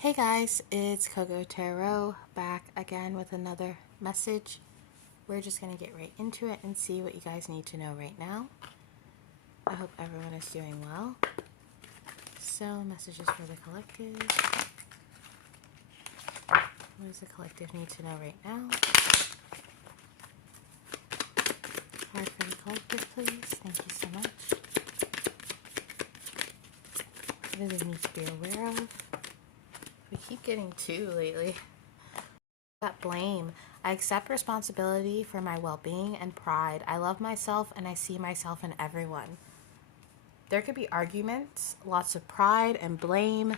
Hey guys, it's Coco Tarot back again with another message. We're just going to get right into it and see what you guys need to know right now. I hope everyone is doing well. So, messages for the collective. What does the collective need to know right now? Card for the collective, please. Thank you so much. What do they need to be aware of? We keep getting two lately. That blame. I accept responsibility for my well-being and pride. I love myself and I see myself in everyone. There could be arguments, lots of pride and blame,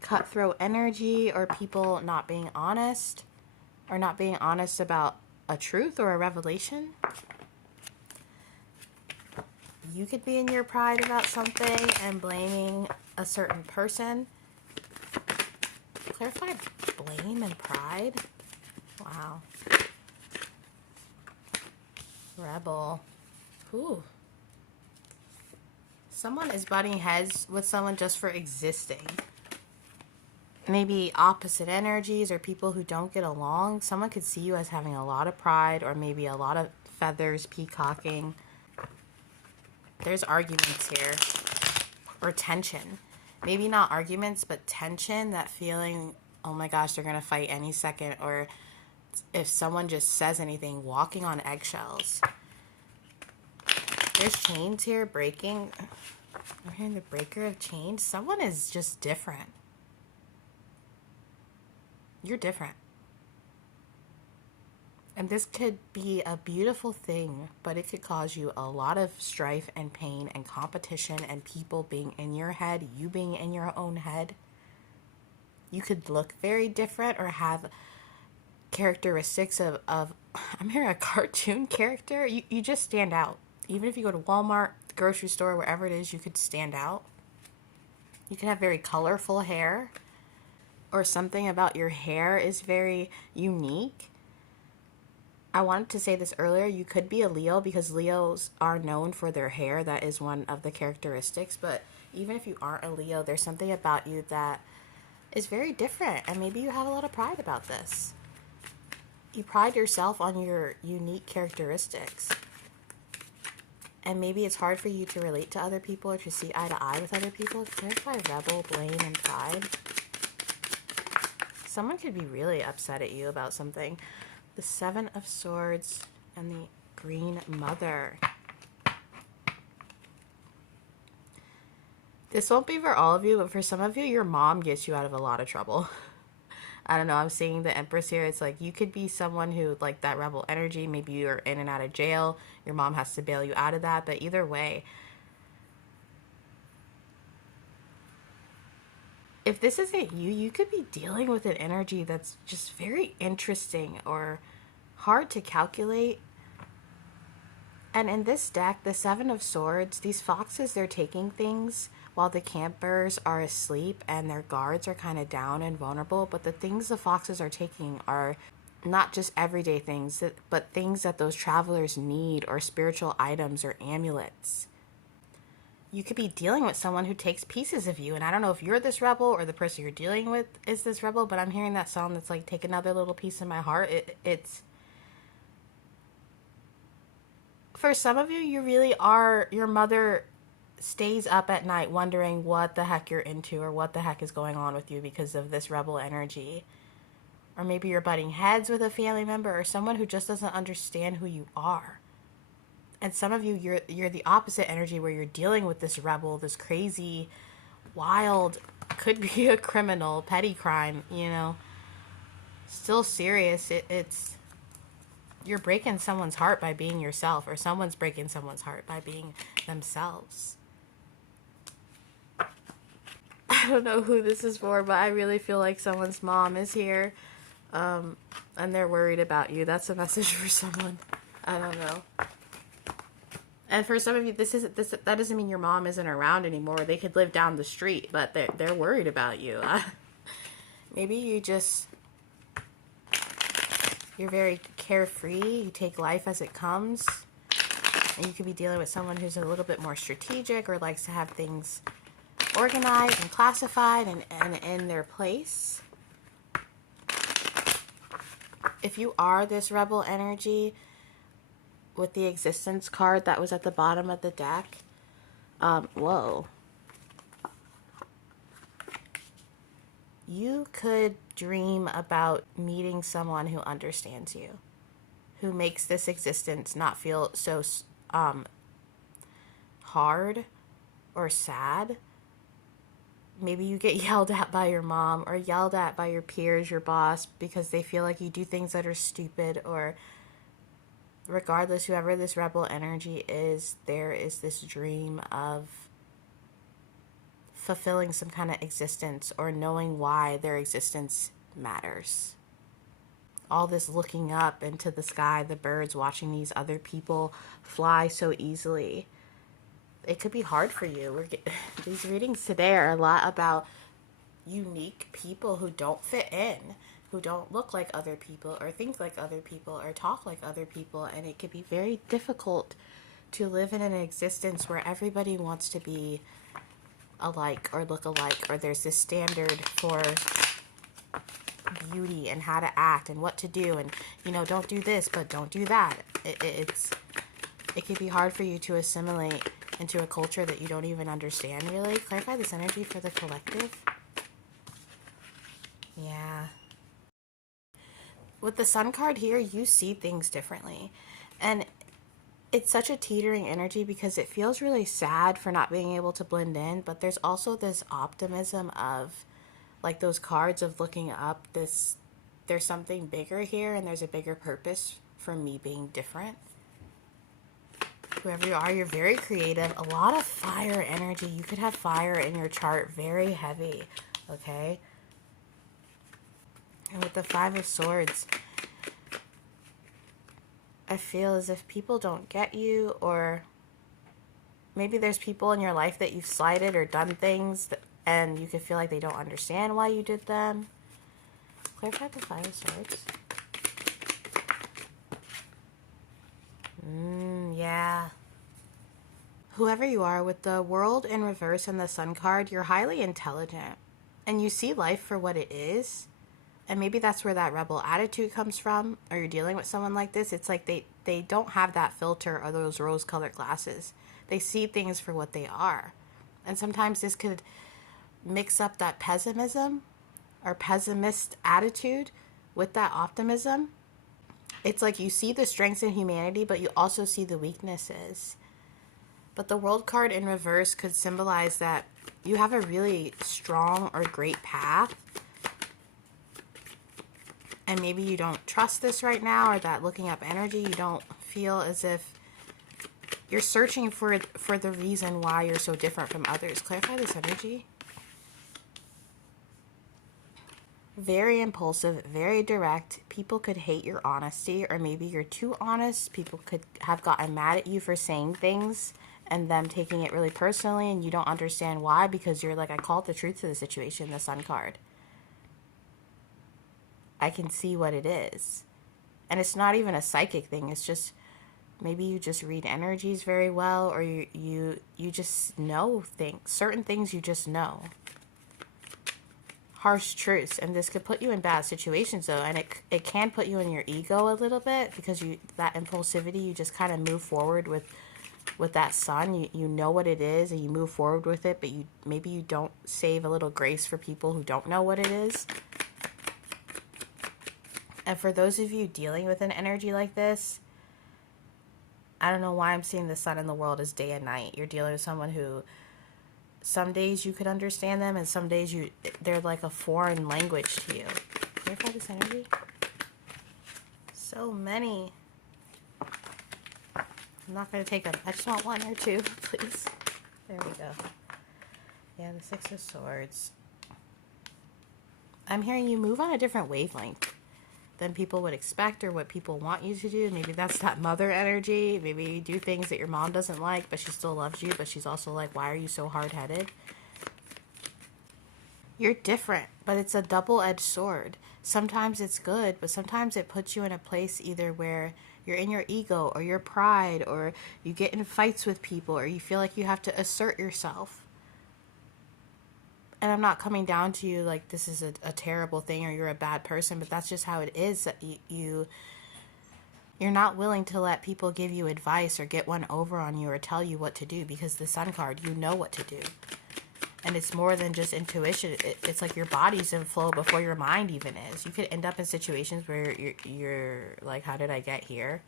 cutthroat energy, or people not being honest, or not being honest about a truth or a revelation. You could be in your pride about something and blaming a certain person. Clarify blame and pride. Wow. Rebel. Ooh. Someone is butting heads with someone just for existing. Maybe opposite energies or people who don't get along. Someone could see you as having a lot of pride or maybe a lot of feathers peacocking. There's arguments here. Or tension. Maybe not arguments, but tension, that feeling, oh my gosh, they're going to fight any second, or if someone just says anything, walking on eggshells. There's chains here breaking. I'm hearing the breaker of chains. Someone is just different. You're different. And this could be a beautiful thing, but it could cause you a lot of strife and pain and competition and people being in your head, you being in your own head. You could look very different or have characteristics of I'm hearing a cartoon character. You just stand out. Even if you go to Walmart, the grocery store, wherever it is, you could stand out. You can have very colorful hair, or something about your hair is very unique. I wanted to say this earlier, you could be a Leo because Leos are known for their hair. That is one of the characteristics. But even if you aren't a Leo, there's something about you that is very different. And maybe you have a lot of pride about this. You pride yourself on your unique characteristics. And maybe it's hard for you to relate to other people or to see eye to eye with other people. Clarify rebel, blame, and pride. Someone could be really upset at you about something. The Seven of Swords and the Green Mother. This won't be for all of you, but for some of you, your mom gets you out of a lot of trouble. I don't know, I'm seeing the Empress here. It's like you could be someone who, like that rebel energy, maybe you're in and out of jail. Your mom has to bail you out of that, but either way, if this isn't you, you could be dealing with an energy that's just very interesting or hard to calculate. And in this deck, the Seven of Swords, these foxes, they're taking things while the campers are asleep and their guards are kind of down and vulnerable. But the things the foxes are taking are not just everyday things, but things that those travelers need, or spiritual items or amulets. You could be dealing with someone who takes pieces of you. And I don't know if you're this rebel or the person you're dealing with is this rebel, but I'm hearing that song that's like, take another little piece of my heart. It's for some of you, you really are, your mother stays up at night wondering what the heck you're into or what the heck is going on with you because of this rebel energy. Or maybe you're butting heads with a family member or someone who just doesn't understand who you are. And some of you, you're the opposite energy where you're dealing with this rebel, this crazy, wild, could be a criminal, petty crime, you know. Still serious. It's you're breaking someone's heart by being yourself, or someone's breaking someone's heart by being themselves. I don't know who this is for, but I really feel like someone's mom is here, and they're worried about you. That's a message for someone. I don't know. And for some of you, that doesn't mean your mom isn't around anymore. They could live down the street, but they're worried about you. Maybe you're very carefree. You take life as it comes. And you could be dealing with someone who's a little bit more strategic or likes to have things organized and classified and in their place. If you are this rebel energy with the existence card that was at the bottom of the deck, whoa. You could dream about meeting someone who understands you, who makes this existence not feel so hard or sad. Maybe you get yelled at by your mom or yelled at by your peers, your boss, because they feel like you do things that are stupid, or regardless, whoever this rebel energy is, there is this dream of fulfilling some kind of existence or knowing why their existence matters. All this looking up into the sky, the birds, watching these other people fly so easily. It could be hard for you. These readings today are a lot about unique people who don't fit in, who don't look like other people or think like other people or talk like other people. And it could be very difficult to live in an existence where everybody wants to be alike or look alike, or there's this standard for beauty and how to act and what to do, and don't do this but don't do that. It can be hard for you to assimilate into a culture that you don't even understand, really. Clarify this energy for the collective. Yeah. With the Sun card here, you see things differently. And it's such a teetering energy because it feels really sad for not being able to blend in, but there's also this optimism of, like those cards of looking up, there's something bigger here and there's a bigger purpose for me being different. Whoever you are, you're very creative. A lot of fire energy. You could have fire in your chart, very heavy, okay? And with the Five of Swords, I feel as if people don't get you, or maybe there's people in your life that you've slighted or done things and you could feel like they don't understand why you did them. Clarify the Five of Swords. Yeah. Whoever you are, with the World in reverse and the Sun card, you're highly intelligent and you see life for what it is. And maybe that's where that rebel attitude comes from, or you're dealing with someone like this. It's like they don't have that filter or those rose-colored glasses. They see things for what they are. And sometimes this could mix up that pessimism or pessimist attitude with that optimism. It's like you see the strengths in humanity, but you also see the weaknesses. But the World card in reverse could symbolize that you have a really strong or great path. And maybe you don't trust this right now, or that looking up energy, you don't feel as if you're searching for the reason why you're so different from others. Clarify this energy. Very impulsive, very direct. People could hate your honesty, or maybe you're too honest. People could have gotten mad at you for saying things and them taking it really personally, and you don't understand why, because you're like, I called the truth to the situation, the Sun card. I can see what it is. And it's not even a psychic thing. It's just, maybe you just read energies very well, or you just know things. Certain things you just know. Harsh truths. And this could put you in bad situations, though. And it can put you in your ego a little bit, because that impulsivity, you just kind of move forward with that Sun. You know what it is and you move forward with it, but maybe you don't save a little grace for people who don't know what it is. And for those of you dealing with an energy like this, I don't know why I'm seeing the Sun in the world as day and night. You're dealing with someone who, some days you could understand them, and some days they're like a foreign language to you. Clarify this energy. So many. I'm not going to take them. I just want one or two, please. There we go. Yeah, the Six of Swords. I'm hearing you move on a different wavelength than people would expect, or what people want you to do. Maybe that's that mother energy. Maybe you do things that your mom doesn't like, but she still loves you, but she's also like, why are you so hard-headed? You're different, but it's a double-edged sword. Sometimes it's good, but sometimes it puts you in a place either where you're in your ego or your pride, or you get in fights with people, or you feel like you have to assert yourself. And I'm not coming down to you like this is a terrible thing or you're a bad person, but that's just how it is. That you're not willing to let people give you advice or get one over on you or tell you what to do, because the Sun card, you know what to do. And it's more than just intuition. It's like your body's in flow before your mind even is. You could end up in situations where you're like, how did I get here?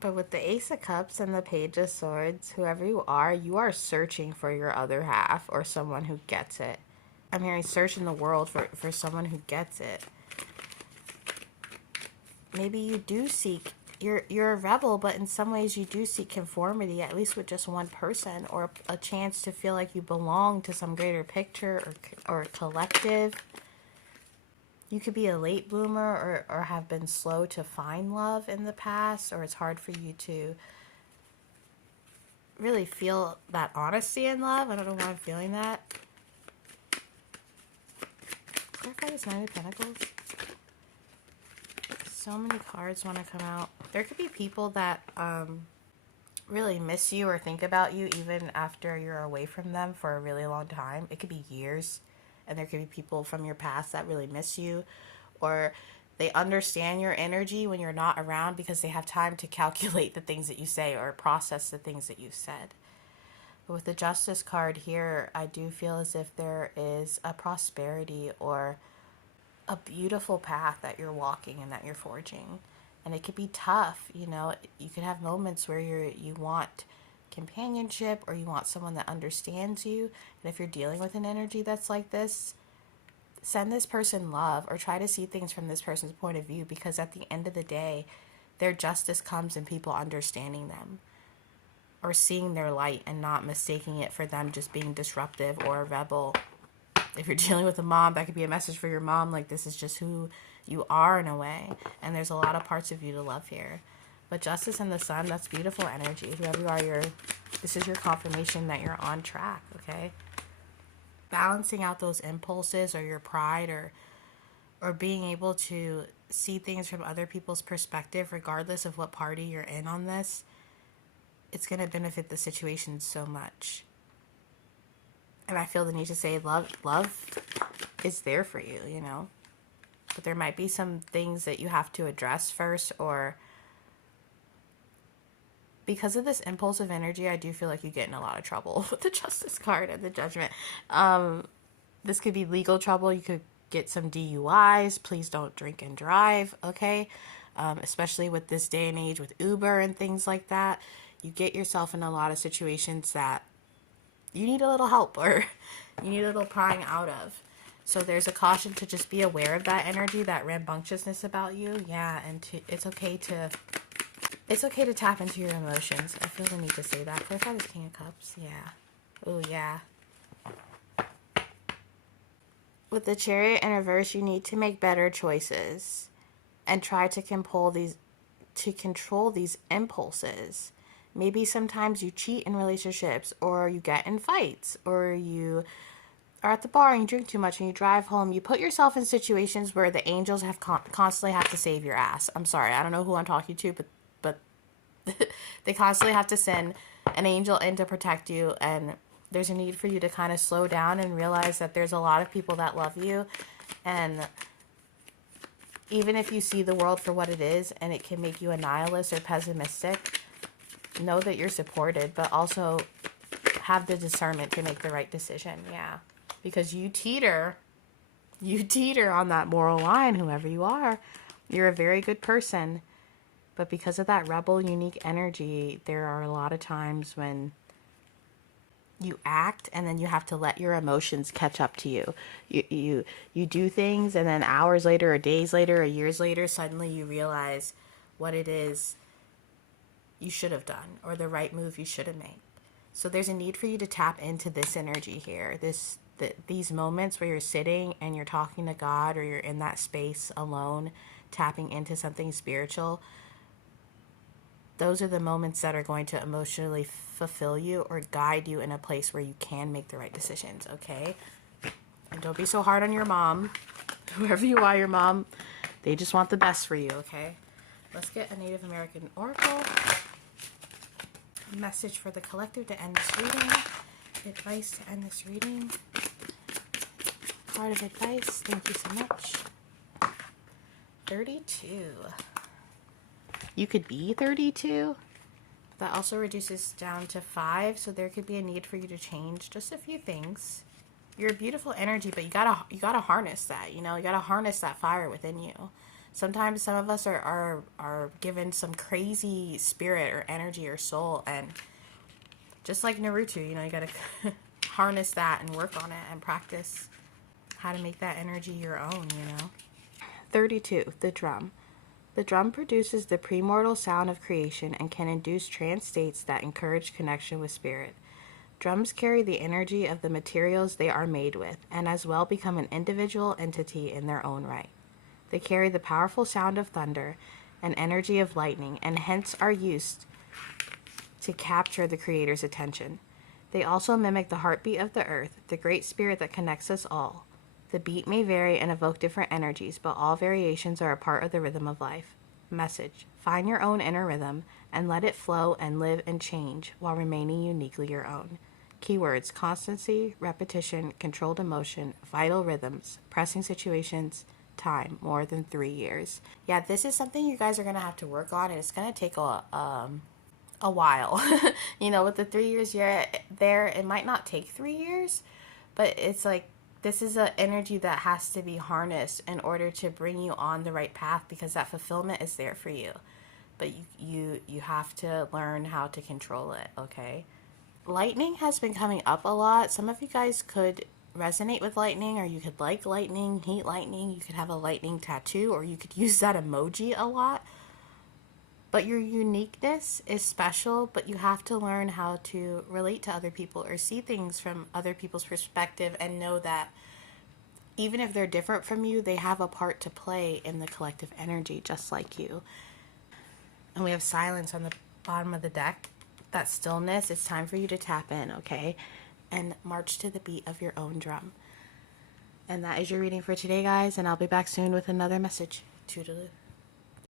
But with the Ace of Cups and the Page of Swords, whoever you are searching for your other half or someone who gets it. I'm hearing search in the world for someone who gets it. Maybe you do seek, you're a rebel, but in some ways you do seek conformity, at least with just one person, or a chance to feel like you belong to some greater picture or collective. You could be a late bloomer or have been slow to find love in the past, or it's hard for you to really feel that honesty in love. I don't know why I'm feeling that. Clarify this Nine of Pentacles. So many cards want to come out. There could be people that really miss you or think about you even after you're away from them for a really long time. It could be years. And there could be people from your past that really miss you, or they understand your energy when you're not around because they have time to calculate the things that you say or process the things that you said. But with the Justice card here, I do feel as if there is a prosperity or a beautiful path that you're walking and that you're forging. And it could be tough, you know. You could have moments where you want companionship or you want someone that understands you. And if you're dealing with an energy that's like this, send this person love or try to see things from this person's point of view, because at the end of the day, their justice comes in people understanding them or seeing their light and not mistaking it for them just being disruptive or a rebel. If you're dealing with a mom, that could be a message for your mom, like this is just who you are in a way, and there's a lot of parts of you to love here. But Justice and the Sun, that's beautiful energy. Whoever you are, this is your confirmation that you're on track, okay? Balancing out those impulses or your pride or being able to see things from other people's perspective, regardless of what party you're in on this, it's going to benefit the situation so much. And I feel the need to say love is there for you, you know? But there might be some things that you have to address first, or because of this impulsive energy, I do feel like you get in a lot of trouble with the Justice card and the Judgment. This could be legal trouble. You could get some DUIs. Please don't drink and drive, okay? Especially with this day and age with Uber and things like that. You get yourself in a lot of situations that you need a little help or you need a little prying out of. So there's a caution to just be aware of that energy, that rambunctiousness about you. Yeah, and it's okay to tap into your emotions. I feel the need to say that. Clarify this King of Cups. Yeah. Oh, yeah. With the Chariot in reverse, you need to make better choices and try to control these impulses. Maybe sometimes you cheat in relationships, or you get in fights, or you are at the bar and you drink too much and you drive home. You put yourself in situations where the angels have constantly have to save your ass. I'm sorry, I don't know who I'm talking to, but they constantly have to send an angel in to protect you, and there's a need for you to kind of slow down and realize that there's a lot of people that love you, and even if you see the world for what it is and it can make you a nihilist or pessimistic, know that you're supported, but also have the discernment to make the right decision. Yeah, because you teeter on that moral line, whoever you are. You're a very good person, but because of that rebel unique energy, there are a lot of times when you act and then you have to let your emotions catch up to you. You do things, and then hours later or days later or years later, suddenly you realize what it is you should have done or the right move you should have made. So there's a need for you to tap into this energy here. These moments where you're sitting and you're talking to God, or you're in that space alone, tapping into something spiritual. Those are the moments that are going to emotionally fulfill you or guide you in a place where you can make the right decisions, okay? And don't be so hard on your mom. Whoever you are, your mom, they just want the best for you, okay? Let's get a Native American oracle. Message for the collective to end this reading. Advice to end this reading. Card of advice. Thank you so much. 32. You could be 32. That also reduces down to 5, so there could be a need for you to change just a few things. You're a beautiful energy, but you gotta harness that, you know, you gotta harness that fire within you. Sometimes some of us are given some crazy spirit or energy or soul, and just like Naruto, you know, you gotta harness that and work on it and practice how to make that energy your own, you know. 32. The drum. The drum produces the premortal sound of creation and can induce trance states that encourage connection with spirit. Drums carry the energy of the materials they are made with, and as well become an individual entity in their own right. They carry the powerful sound of thunder and energy of lightning, and hence are used to capture the creator's attention. They also mimic the heartbeat of the earth, the great spirit that connects us all. The beat may vary and evoke different energies, but all variations are a part of the rhythm of life. Message: find your own inner rhythm and let it flow and live and change while remaining uniquely your own. Keywords: constancy, repetition, controlled emotion, vital rhythms, pressing situations, time, more than 3 years. Yeah, this is something you guys are going to have to work on, and it's going to take a while. You know, with the 3 years you're there, it might not take 3 years, but it's like, this is an energy that has to be harnessed in order to bring you on the right path, because that fulfillment is there for you. But you have to learn how to control it, okay? Lightning has been coming up a lot. Some of you guys could resonate with lightning, or you could like lightning, hate lightning. You could have a lightning tattoo, or you could use that emoji a lot. But your uniqueness is special, but you have to learn how to relate to other people or see things from other people's perspective, and know that even if they're different from you, they have a part to play in the collective energy just like you. And we have silence on the bottom of the deck. That stillness, it's time for you to tap in, okay? And march to the beat of your own drum. And that is your reading for today, guys, and I'll be back soon with another message. Toodaloo.